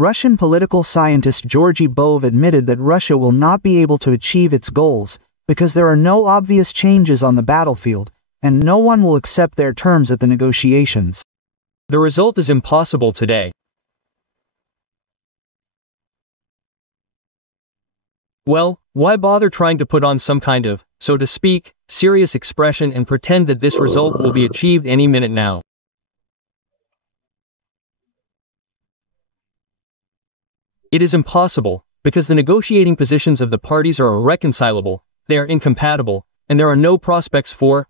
Russian political scientist Georgy Bove admitted that Russia will not be able to achieve its goals because there are no obvious changes on the battlefield, and no one will accept their terms at the negotiations. The result is impossible today. Well, why bother trying to put on some kind of, so to speak, serious expression and pretend that this result will be achieved any minute now? It is impossible, because the negotiating positions of the parties are irreconcilable, they are incompatible, and there are no prospects for,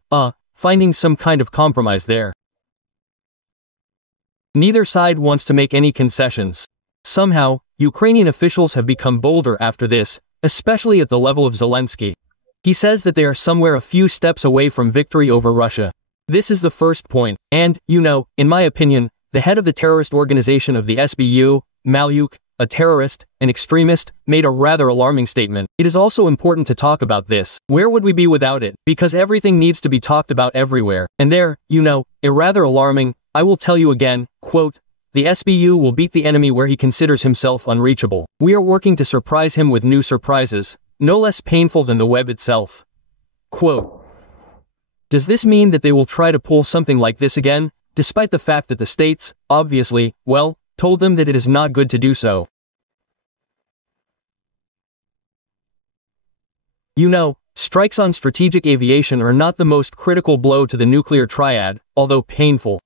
finding some kind of compromise there. Neither side wants to make any concessions. Somehow, Ukrainian officials have become bolder after this, especially at the level of Zelensky. He says that they are somewhere a few steps away from victory over Russia. This is the first point, and, in my opinion, the head of the terrorist organization of the SBU, Malyuk, a terrorist, an extremist, made a rather alarming statement. It is also important to talk about this. Where would we be without it? Because everything needs to be talked about everywhere. And there, a rather alarming, I will tell you again, quote, the SBU will beat the enemy where he considers himself unreachable. We are working to surprise him with new surprises, no less painful than the web itself. Quote. Does this mean that they will try to pull something like this again, despite the fact that the states, obviously, told them that it is not good to do so? Strikes on strategic aviation are not the most critical blow to the nuclear triad, although painful.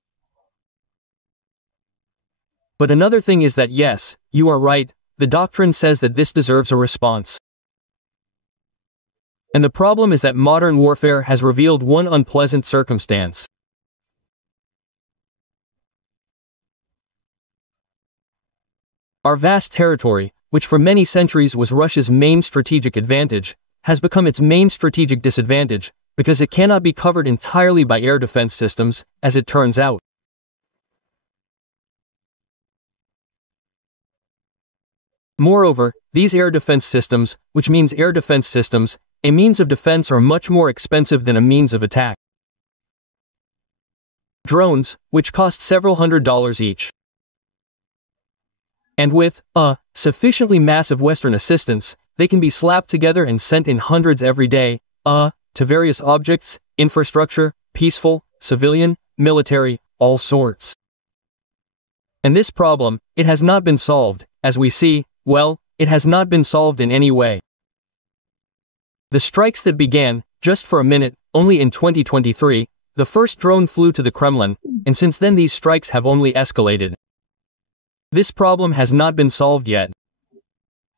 But another thing is that yes, you are right, the doctrine says that this deserves a response. And the problem is that modern warfare has revealed one unpleasant circumstance. Our vast territory, which for many centuries was Russia's main strategic advantage, has become its main strategic disadvantage, because it cannot be covered entirely by air defense systems, as it turns out. Moreover, these air defense systems, which means air defense systems, a means of defense, are much more expensive than a means of attack. Drones, which cost several $100s each. And with, sufficiently massive Western assistance, they can be slapped together and sent in hundreds every day, to various objects, infrastructure, peaceful, civilian, military, all sorts. And this problem, it has not been solved, as we see, it has not been solved in any way. The strikes that began, just for a minute, only in 2023, the first drone flew to the Kremlin, and since then these strikes have only escalated. This problem has not been solved yet.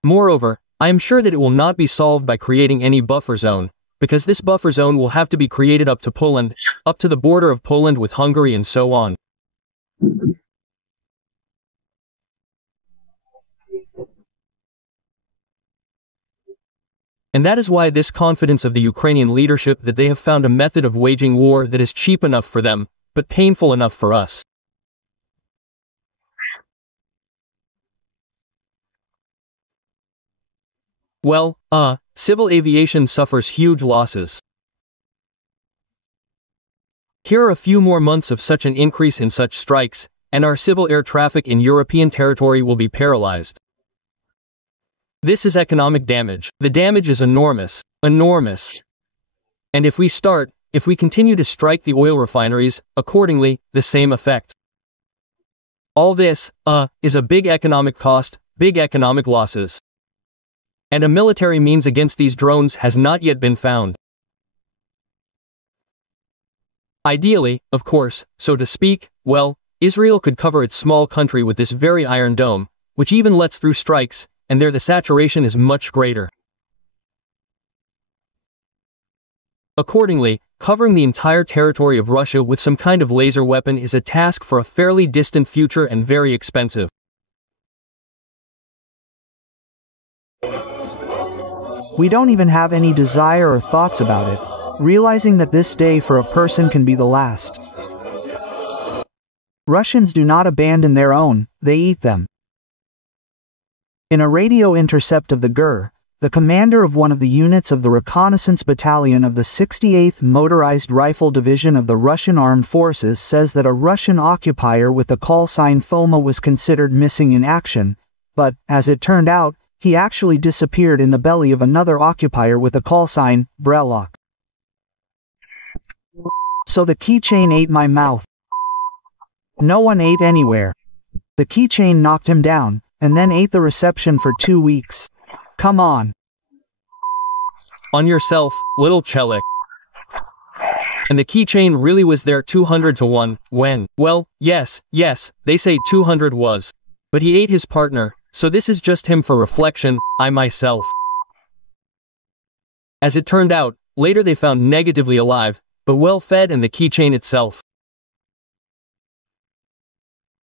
Moreover, I am sure that it will not be solved by creating any buffer zone, because this buffer zone will have to be created up to Poland, up to the border of Poland with Hungary and so on. And that is why this confidence of the Ukrainian leadership that they have found a method of waging war that is cheap enough for them, but painful enough for us. Civil aviation suffers huge losses. Here are a few more months of such an increase in such strikes, and our civil air traffic in European territory will be paralyzed. This is economic damage. The damage is enormous, enormous. And if we continue to strike the oil refineries, accordingly, the same effect. All this, is a big economic cost, big economic losses. And a military means against these drones has not yet been found. Ideally, of course, so to speak, Israel could cover its small country with this very Iron Dome, which even lets through strikes, and there the saturation is much greater. Accordingly, covering the entire territory of Russia with some kind of laser weapon is a task for a fairly distant future and very expensive. We don't even have any desire or thoughts about it, realizing that this day for a person can be the last. Russians do not abandon their own, they eat them. In a radio intercept of the GER, the commander of one of the units of the reconnaissance battalion of the 68th Motorized Rifle Division of the Russian Armed Forces says that a Russian occupier with the call sign FOMA was considered missing in action, but, as it turned out, he actually disappeared in the belly of another occupier with a call sign, Brellock. So the keychain ate my mouth. No one ate anywhere. The keychain knocked him down, and then ate the reception for 2 weeks. Come on. On yourself, little Chelik. And the keychain really was there 200 to 1, when, well, yes, they say 200 was. But he ate his partner, so this is just him for reflection, I myself. As it turned out, later they found negatively alive, but well-fed and the keychain itself.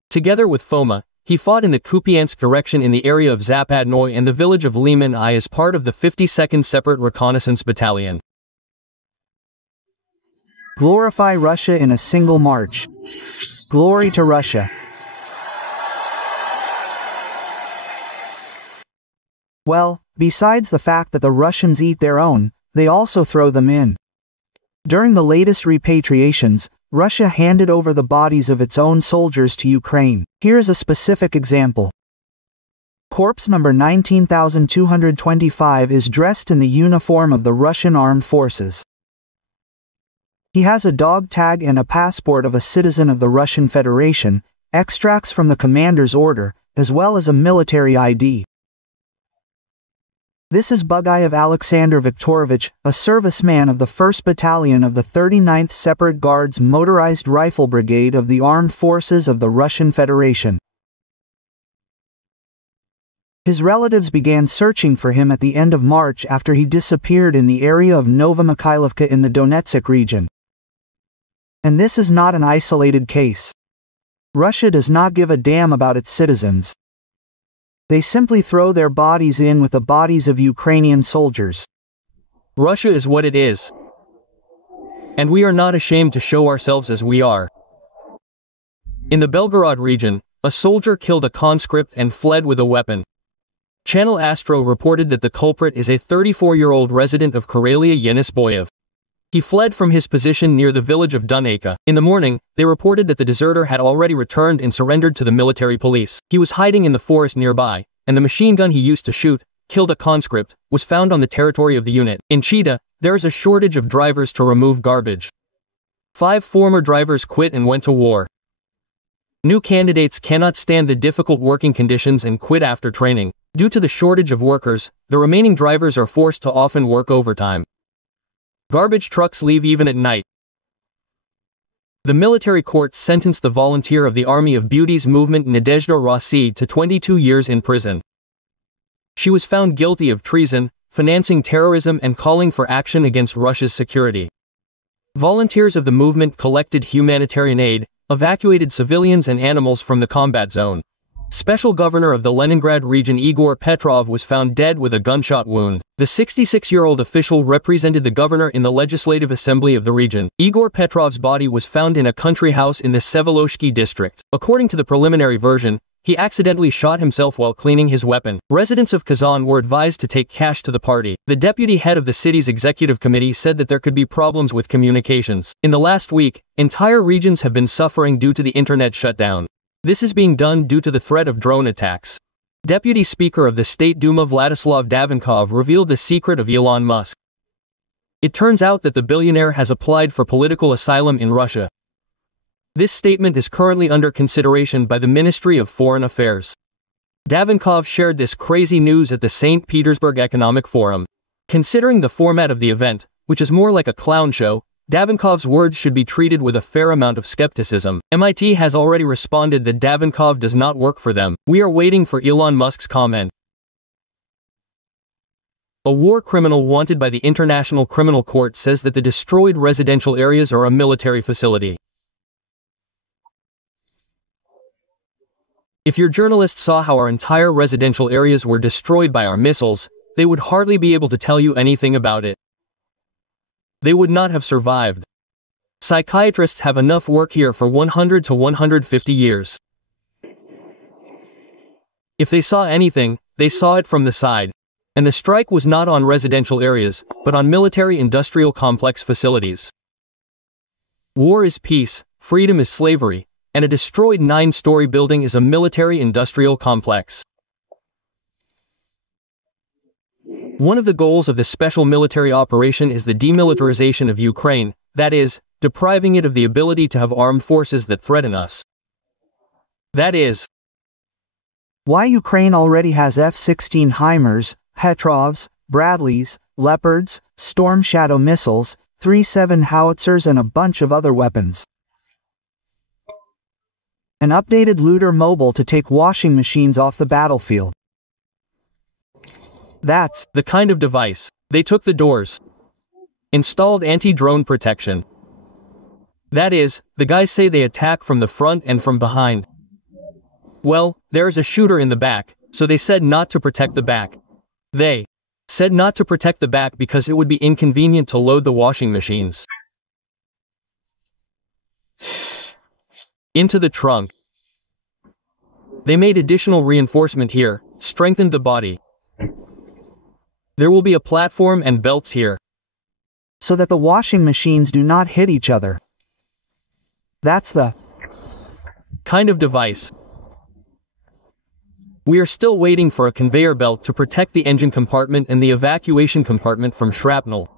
Together with Foma, he fought in the Kupiansk direction in the area of Zapadnoy and the village of Liman I as part of the 52nd Separate Reconnaissance Battalion. Glorify Russia in a single march. Glory to Russia. Well, besides the fact that the Russians eat their own, they also throw them in. During the latest repatriations, Russia handed over the bodies of its own soldiers to Ukraine. Here's a specific example. Corpse number 19,225 is dressed in the uniform of the Russian Armed Forces. He has a dog tag and a passport of a citizen of the Russian Federation, extracts from the commander's order, as well as a military ID. This is Bugayev Alexander Viktorovich, a serviceman of the 1st Battalion of the 39th Separate Guards Motorized Rifle Brigade of the Armed Forces of the Russian Federation. His relatives began searching for him at the end of March after he disappeared in the area of Novomykhailovka in the Donetsk region. And this is not an isolated case. Russia does not give a damn about its citizens. They simply throw their bodies in with the bodies of Ukrainian soldiers. Russia is what it is. And we are not ashamed to show ourselves as we are. In the Belgorod region, a soldier killed a conscript and fled with a weapon. Channel Astro reported that the culprit is a 34-year-old resident of Karelia Yenis Boyev. He fled from his position near the village of Dunayka. In the morning, they reported that the deserter had already returned and surrendered to the military police. He was hiding in the forest nearby, and the machine gun he used to shoot, killed a conscript, was found on the territory of the unit. In Chita, there is a shortage of drivers to remove garbage. 5 former drivers quit and went to war. New candidates cannot stand the difficult working conditions and quit after training. Due to the shortage of workers, the remaining drivers are forced to often work overtime. Garbage trucks leave even at night. The military court sentenced the volunteer of the Army of Beauty's movement Nadezhda Rossi to 22 years in prison. She was found guilty of treason, financing terrorism and calling for action against Russia's security. Volunteers of the movement collected humanitarian aid, evacuated civilians and animals from the combat zone. Special Governor of the Leningrad region Igor Petrov was found dead with a gunshot wound. The 66-year-old official represented the governor in the Legislative Assembly of the region. Igor Petrov's body was found in a country house in the Sevoloshki district. According to the preliminary version, he accidentally shot himself while cleaning his weapon. Residents of Kazan were advised to take cash to the party. The deputy head of the city's executive committee said that there could be problems with communications. In the last week, entire regions have been suffering due to the internet shutdown. This is being done due to the threat of drone attacks. Deputy Speaker of the State Duma Vladislav Davinkov revealed the secret of Elon Musk. It turns out that the billionaire has applied for political asylum in Russia. This statement is currently under consideration by the Ministry of Foreign Affairs. Davinkov shared this crazy news at the St. Petersburg Economic Forum. Considering the format of the event, which is more like a clown show, Davinkov's words should be treated with a fair amount of skepticism. MIT has already responded that Davinkov does not work for them. We are waiting for Elon Musk's comment. A war criminal wanted by the International Criminal Court says that the destroyed residential areas are a military facility. If your journalist saw how our entire residential areas were destroyed by our missiles, they would hardly be able to tell you anything about it. They would not have survived. Psychiatrists have enough work here for 100 to 150 years. If they saw anything, they saw it from the side. And the strike was not on residential areas, but on military-industrial complex facilities. War is peace, freedom is slavery, and a destroyed 9-story building is a military-industrial complex. One of the goals of this special military operation is the demilitarization of Ukraine, that is, depriving it of the ability to have armed forces that threaten us. That is why Ukraine already has F-16 HIMARS, Petrovs, Bradleys, Leopards, Storm Shadow missiles, 3-7 howitzers and a bunch of other weapons. An updated looter mobile to take washing machines off the battlefield. That's the kind of device. They took the doors. Installed anti-drone protection. That is, the guys say they attack from the front and from behind. Well, there's a shooter in the back, so they said not to protect the back. They said not to protect the back because it would be inconvenient to load the washing machines into the trunk. They made additional reinforcement here, strengthened the body. There will be a platform and belts here, so that the washing machines do not hit each other. That's the kind of device. We are still waiting for a conveyor belt to protect the engine compartment and the evacuation compartment from shrapnel.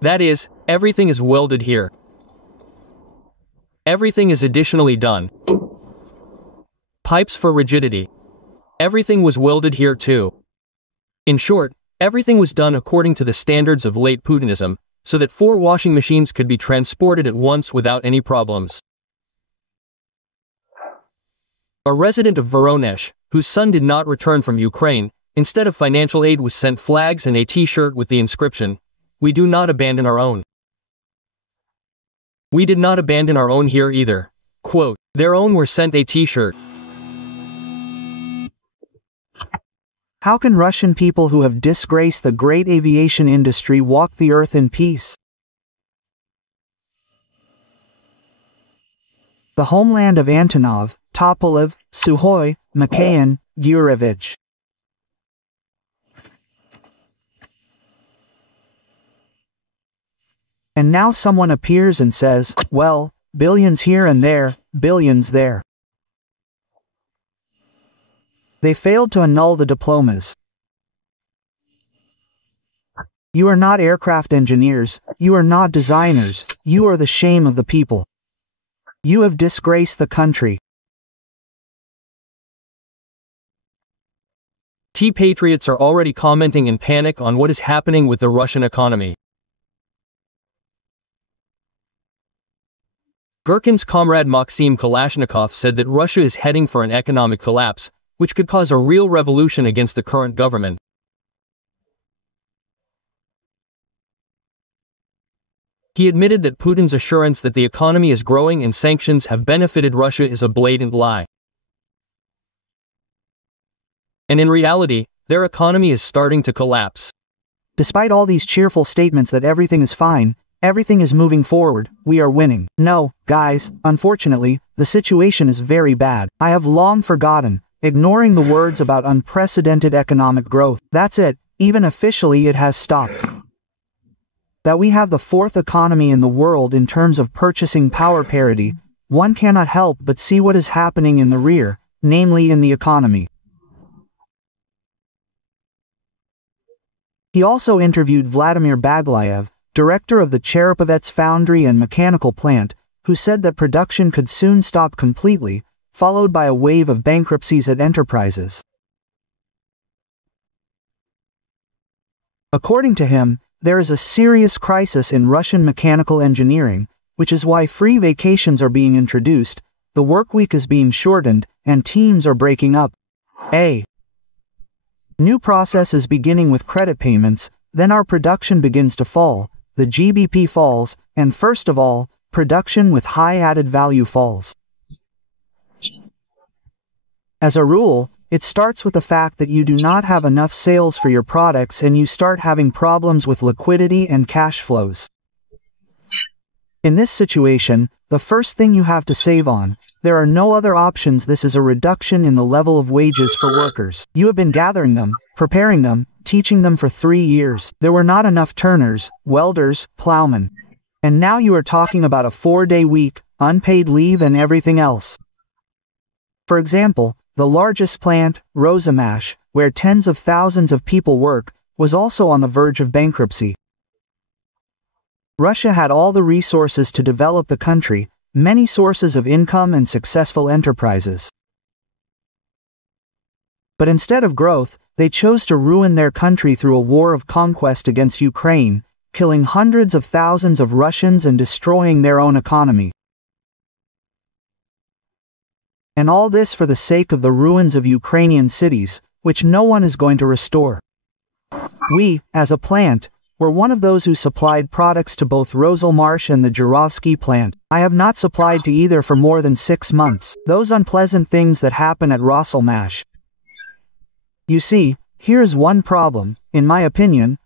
That is, everything is welded here. Everything is additionally done. Pipes for rigidity. Everything was welded here too. In short, everything was done according to the standards of late Putinism, so that 4 washing machines could be transported at once without any problems. A resident of Voronezh, whose son did not return from Ukraine, instead of financial aid was sent flags and a t-shirt with the inscription, "We do not abandon our own." We did not abandon our own here either. Quote, their own were sent a t-shirt. How can Russian people who have disgraced the great aviation industry walk the earth in peace? The homeland of Antonov, Tupolev, Sukhoi, Mikhail, Gurevich. And now someone appears and says, well, billions here and there, billions there. They failed to annul the diplomas. You are not aircraft engineers, you are not designers, you are the shame of the people. You have disgraced the country. T-patriots are already commenting in panic on what is happening with the Russian economy. Gherkin's comrade Maxim Kalashnikov said that Russia is heading for an economic collapse, which could cause a real revolution against the current government. He admitted that Putin's assurance that the economy is growing and sanctions have benefited Russia is a blatant lie. And in reality, their economy is starting to collapse. Despite all these cheerful statements that everything is fine, everything is moving forward, we are winning. No, guys, unfortunately, the situation is very bad. I have long forgotten, ignoring the words about unprecedented economic growth. That's it, even officially it has stopped. That we have the 4th economy in the world in terms of purchasing power parity, one cannot help but see what is happening in the rear, namely in the economy. He also interviewed Vladimir Baglayev, director of the Cherepovets foundry and mechanical plant, who said that production could soon stop completely, followed by a wave of bankruptcies at enterprises. According to him, there is a serious crisis in Russian mechanical engineering, which is why free vacations are being introduced, the work week is being shortened, and teams are breaking up. A new process is beginning with credit payments, then our production begins to fall, the GBP falls, and first of all, production with high added value falls. As a rule, it starts with the fact that you do not have enough sales for your products and you start having problems with liquidity and cash flows. In this situation, the first thing you have to save on, there are no other options. This is a reduction in the level of wages for workers. You have been gathering them, preparing them, teaching them for 3 years. There were not enough turners, welders, plowmen. And now you are talking about a 4-day week, unpaid leave and everything else. For example, the largest plant, Rosamash, where tens of thousands of people work, was also on the verge of bankruptcy. Russia had all the resources to develop the country, many sources of income and successful enterprises. But instead of growth, they chose to ruin their country through a war of conquest against Ukraine, killing hundreds of thousands of Russians and destroying their own economy. And all this for the sake of the ruins of Ukrainian cities, which no one is going to restore. We, as a plant, were one of those who supplied products to both Roselmarsh and the Jurovsky plant. I have not supplied to either for more than 6 months. Those unpleasant things that happen at Roselmarsh. You see, here's one problem, in my opinion,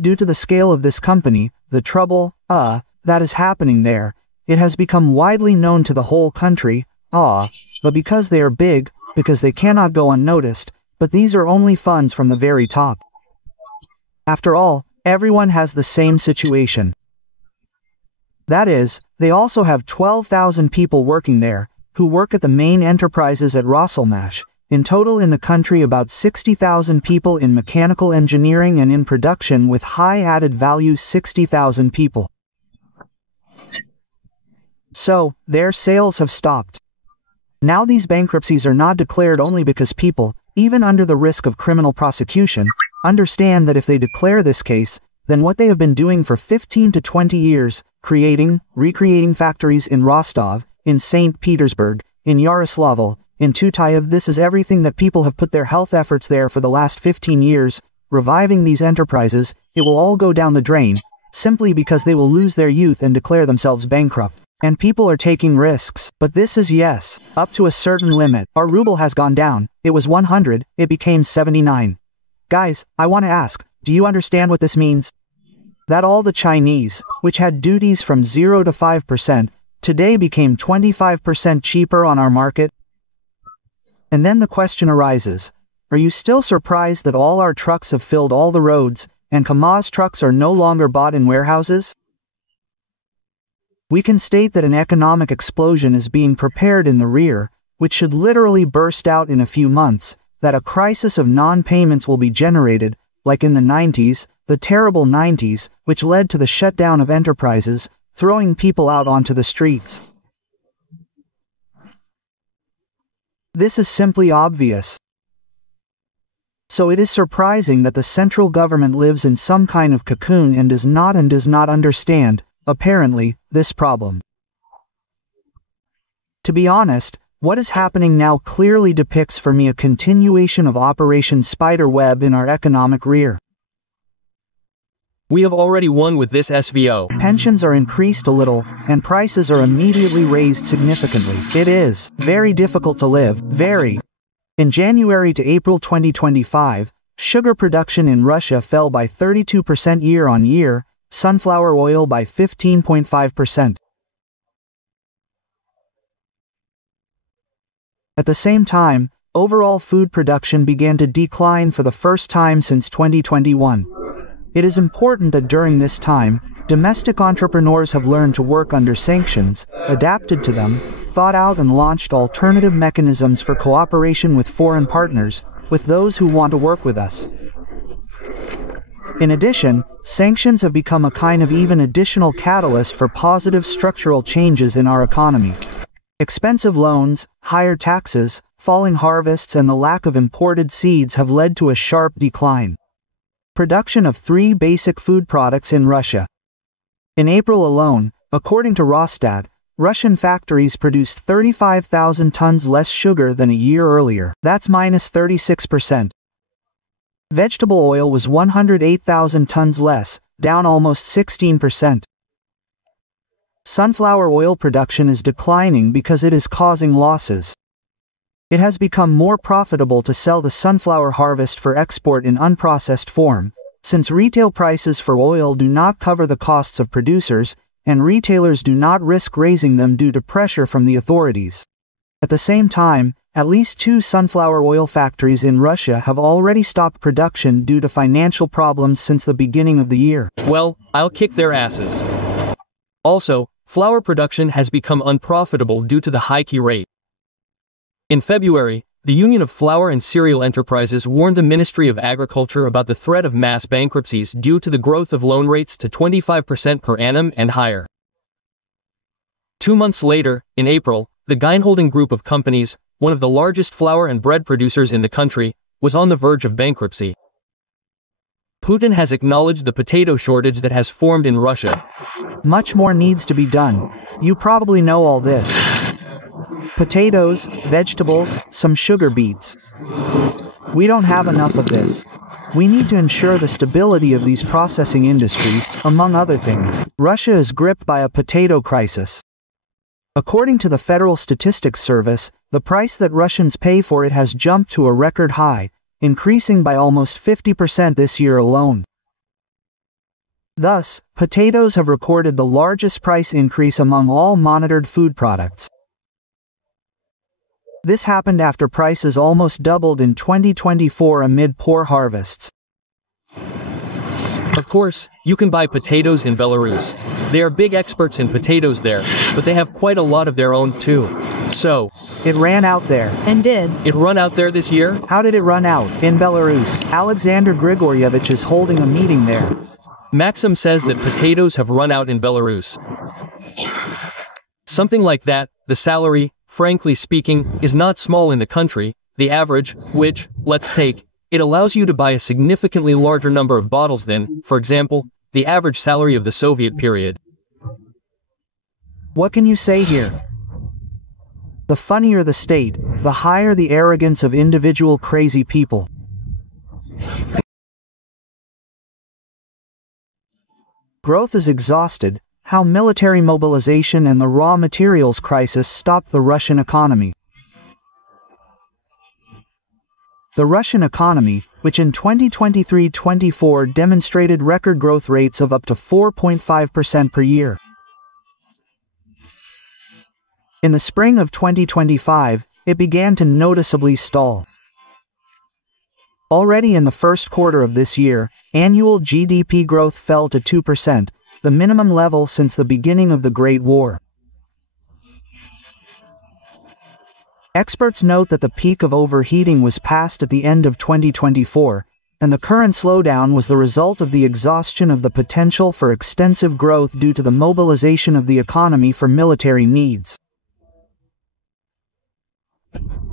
due to the scale of this company, the trouble, that is happening there. It has become widely known to the whole country, but because they are big, because they cannot go unnoticed, but these are only funds from the very top. After all, everyone has the same situation. That is, they also have 12,000 people working there, who work at the main enterprises at Roselmarsh. In total in the country about 60,000 people in mechanical engineering and in production with high added value 60,000 people. So, their sales have stopped. Now these bankruptcies are not declared only because people, even under the risk of criminal prosecution, understand that if they declare this case, then what they have been doing for 15 to 20 years, recreating factories in Rostov, in St. Petersburg, in Yaroslavl, in Tutayev, this is everything that people have put their health efforts there for the last 15 years, reviving these enterprises, it will all go down the drain, simply because they will lose their youth and declare themselves bankrupt. And people are taking risks. But this is yes, up to a certain limit. Our ruble has gone down, it was 100, it became 79. Guys, I want to ask, do you understand what this means? That all the Chinese, which had duties from 0 to 5%, today became 25% cheaper on our market? And then the question arises, are you still surprised that all our trucks have filled all the roads, and KAMAZ trucks are no longer bought in warehouses? We can state that an economic explosion is being prepared in the rear, which should literally burst out in a few months, that a crisis of non-payments will be generated, like in the 90s, the terrible 90s, which led to the shutdown of enterprises, throwing people out onto the streets. This is simply obvious. So it is surprising that the central government lives in some kind of cocoon and does not understand, apparently, this problem. To be honest, what is happening now clearly depicts for me a continuation of Operation Spiderweb in our economic rear. We have already won with this SVO. Pensions are increased a little, and prices are immediately raised significantly. It is very difficult to live, very. In January to April 2025, sugar production in Russia fell by 32% year-on-year, sunflower oil by 15.5%. At the same time, overall food production began to decline for the first time since 2021. It is important that during this time, domestic entrepreneurs have learned to work under sanctions, adapted to them, thought out and launched alternative mechanisms for cooperation with foreign partners, with those who want to work with us. In addition, sanctions have become a kind of even additional catalyst for positive structural changes in our economy. Expensive loans, higher taxes, falling harvests and the lack of imported seeds have led to a sharp decline. Production of 3 basic food products in Russia. In April alone, according to Rosstat, Russian factories produced 35,000 tons less sugar than a year earlier. That's minus 36%. Vegetable oil was 108,000 tons less, down almost 16%. Sunflower oil production is declining because it is causing losses. It has become more profitable to sell the sunflower harvest for export in unprocessed form, since retail prices for oil do not cover the costs of producers, and retailers do not risk raising them due to pressure from the authorities. At the same time, at least 2 sunflower oil factories in Russia have already stopped production due to financial problems since the beginning of the year. Well, I'll kick their asses. Also, flour production has become unprofitable due to the high key rate. In February, The Union of Flour and Cereal Enterprises warned the Ministry of Agriculture about the threat of mass bankruptcies due to the growth of loan rates to 25% per annum and higher. 2 months later, in April, the Geinholding Group of companies, one of the largest flour and bread producers in the country, was on the verge of bankruptcy. Putin has acknowledged the potato shortage that has formed in Russia. Much more needs to be done. You probably know all this. Potatoes, vegetables, some sugar beets. We don't have enough of this. We need to ensure the stability of these processing industries, among other things. Russia is gripped by a potato crisis. According to the Federal Statistics Service, the price that Russians pay for it has jumped to a record high, increasing by almost 50% this year alone. Thus, potatoes have recorded the largest price increase among all monitored food products. This happened after prices almost doubled in 2024 amid poor harvests. Of course, you can buy potatoes in Belarus. They are big experts in potatoes there, but they have quite a lot of their own too. So, it ran out there. And did it run out there this year? How did it run out? In Belarus, Alexander Grigoryevich is holding a meeting there. Maxim says that potatoes have run out in Belarus. Something like that. The salary, frankly speaking, is not small in the country. The average, which, let's take, it allows you to buy a significantly larger number of bottles than, for example, the average salary of the Soviet period. What can you say here? The funnier the state, the higher the arrogance of individual crazy people. Growth is exhausted. How military mobilization and the raw materials crisis stopped the Russian economy. The Russian economy, which in 2023-24 demonstrated record growth rates of up to 4.5% per year. In the spring of 2025, it began to noticeably stall. Already in the first quarter of this year, annual GDP growth fell to 2%, the minimum level since the beginning of the Great War. Experts note that the peak of overheating was passed at the end of 2024, and the current slowdown was the result of the exhaustion of the potential for extensive growth due to the mobilization of the economy for military needs.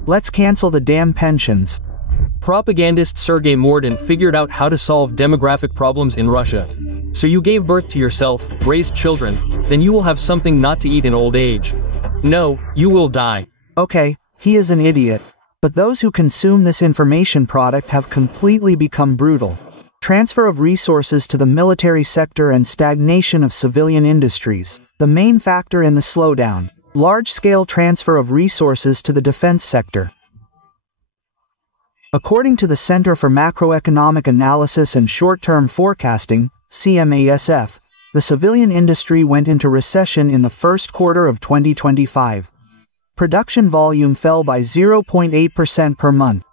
Let's cancel the damn pensions. Propagandist Sergei Mordin figured out how to solve demographic problems in Russia. So you gave birth to yourself, raised children, then you will have something not to eat in old age. No, you will die. Okay, he is an idiot. But those who consume this information product have completely become brutal. Transfer of resources to the military sector and stagnation of civilian industries. The main factor in the slowdown. Large-scale transfer of resources to the defense sector. According to the Center for Macroeconomic Analysis and Short-Term Forecasting, CMASF, the civilian industry went into recession in the first quarter of 2025. Production volume fell by 0.8% per month.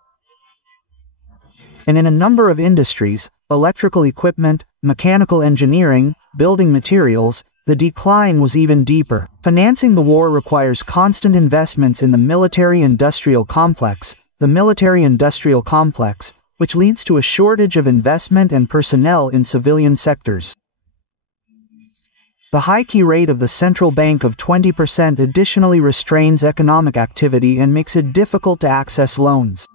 And in a number of industries, electrical equipment, mechanical engineering, building materials, the decline was even deeper. Financing the war requires constant investments in the military-industrial complex, which leads to a shortage of investment and personnel in civilian sectors. The high key rate of the central bank of 20% additionally restrains economic activity and makes it difficult to access loans.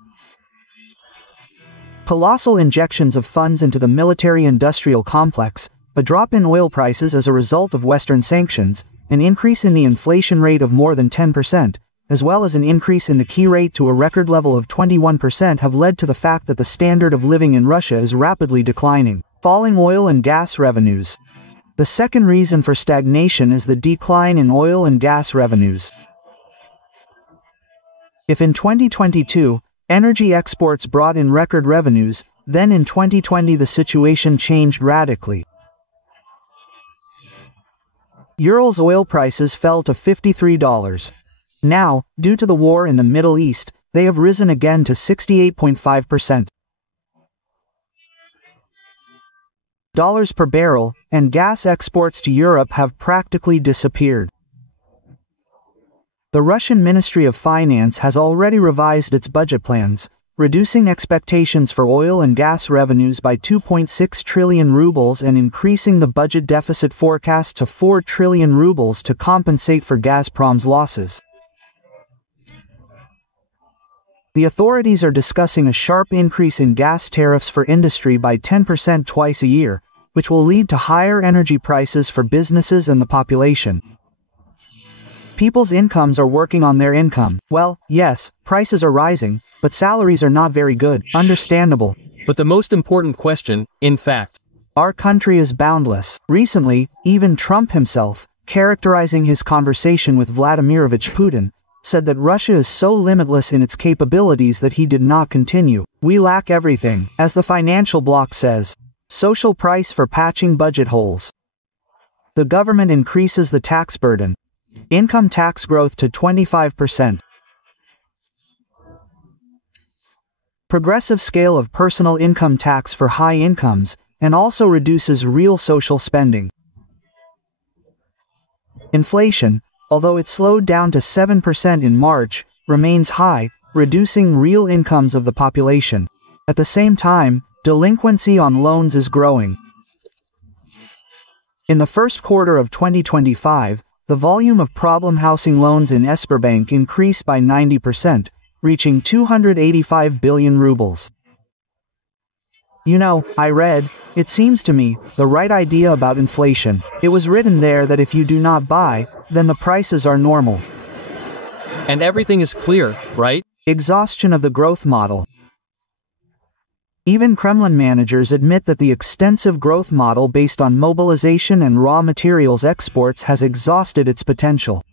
Colossal injections of funds into the military-industrial complex, a drop in oil prices as a result of Western sanctions, an increase in the inflation rate of more than 10%, as well as an increase in the key rate to a record level of 21% have led to the fact that the standard of living in Russia is rapidly declining. Falling oil and gas revenues. The second reason for stagnation is the decline in oil and gas revenues. If in 2022, energy exports brought in record revenues, then in 2020 the situation changed radically. Ural's oil prices fell to $53. Now, due to the war in the Middle East, they have risen again to 68.5%. Dollars per barrel, and gas exports to Europe have practically disappeared. The Russian Ministry of Finance has already revised its budget plans, reducing expectations for oil and gas revenues by 2.6 trillion rubles and increasing the budget deficit forecast to 4 trillion rubles to compensate for Gazprom's losses. The authorities are discussing a sharp increase in gas tariffs for industry by 10% twice a year, which will lead to higher energy prices for businesses and the population. People's incomes are working on their income. Well, yes, prices are rising, but salaries are not very good. Understandable. But the most important question, in fact, our country is boundless. Recently, even Trump himself, characterizing his conversation with Vladimirovich Putin, said that Russia is so limitless in its capabilities that he did not continue. We lack everything, as the financial bloc says. Social price for patching budget holes. The government increases the tax burden. Income tax growth to 25%. Progressive scale of personal income tax for high incomes, and also reduces real social spending. Inflation, although it slowed down to 7% in March, remains high, reducing real incomes of the population. At the same time, delinquency on loans is growing. In the first quarter of 2025, the volume of problem housing loans in Sberbank increased by 90%, reaching 285 billion rubles. You know, I read, it seems to me, the right idea about inflation. It was written there that if you do not buy, then the prices are normal. And everything is clear, right? Exhaustion of the growth model. Even Kremlin managers admit that the extensive growth model based on mobilization and raw materials exports has exhausted its potential.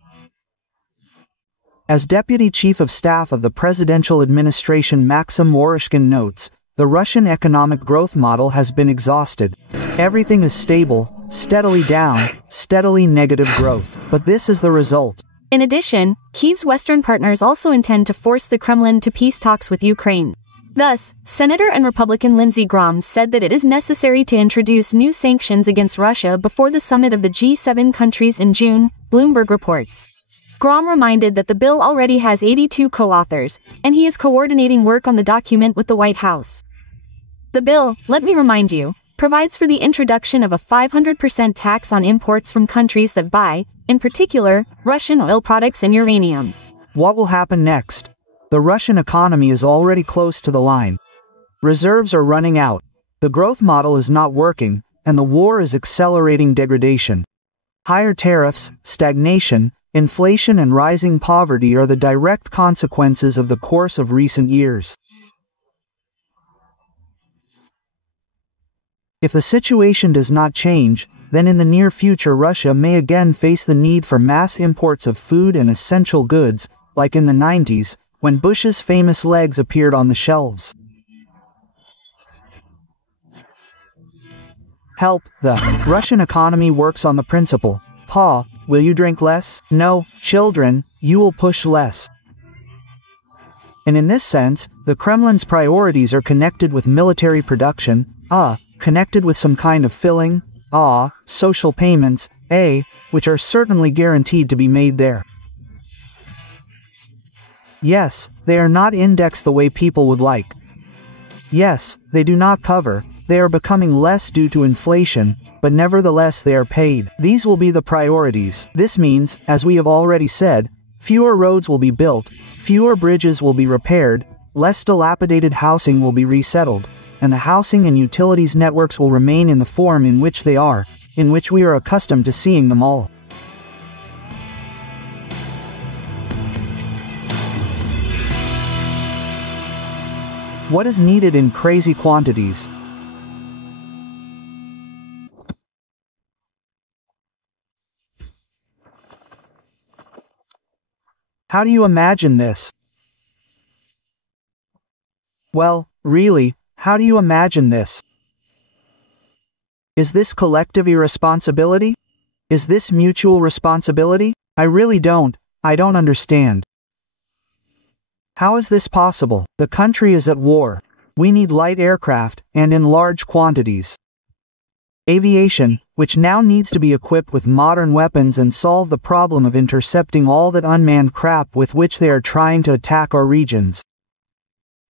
As Deputy Chief of Staff of the Presidential Administration Maxim Worishkin notes, the Russian economic growth model has been exhausted. Everything is stable, steadily down, steadily negative growth. But this is the result. In addition, Kyiv's Western partners also intend to force the Kremlin to peace talks with Ukraine. Thus, Senator and Republican Lindsey Graham said that it is necessary to introduce new sanctions against Russia before the summit of the G7 countries in June, Bloomberg reports. Graham reminded that the bill already has 82 co-authors, and he is coordinating work on the document with the White House. The bill, let me remind you, provides for the introduction of a 500% tax on imports from countries that buy, in particular, Russian oil products and uranium. What will happen next? The Russian economy is already close to the line. Reserves are running out. The growth model is not working, and the war is accelerating degradation. Higher tariffs, stagnation, inflation and rising poverty are the direct consequences of the course of recent years. If the situation does not change, then in the near future Russia may again face the need for mass imports of food and essential goods, like in the 90s, when Bush's famous legs appeared on the shelves. Help. The Russian economy works on the principle, Pa, will you drink less? No, children, you will push less. And in this sense, the Kremlin's priorities are connected with military production, connected with some kind of filling, social payments, which are certainly guaranteed to be made there. Yes, they are not indexed the way people would like. Yes, they do not cover, they are becoming less due to inflation, but nevertheless they are paid. These will be the priorities. This means, as we have already said, fewer roads will be built, fewer bridges will be repaired, less dilapidated housing will be resettled, and the housing and utilities networks will remain in the form in which they are, in which we are accustomed to seeing them all. What is needed in crazy quantities? How do you imagine this? Well, really, how do you imagine this? Is this collective irresponsibility? Is this mutual responsibility? I really don't. I don't understand. How is this possible? The country is at war. We need light aircraft, and in large quantities. Aviation, which now needs to be equipped with modern weapons and solve the problem of intercepting all that unmanned crap with which they are trying to attack our regions.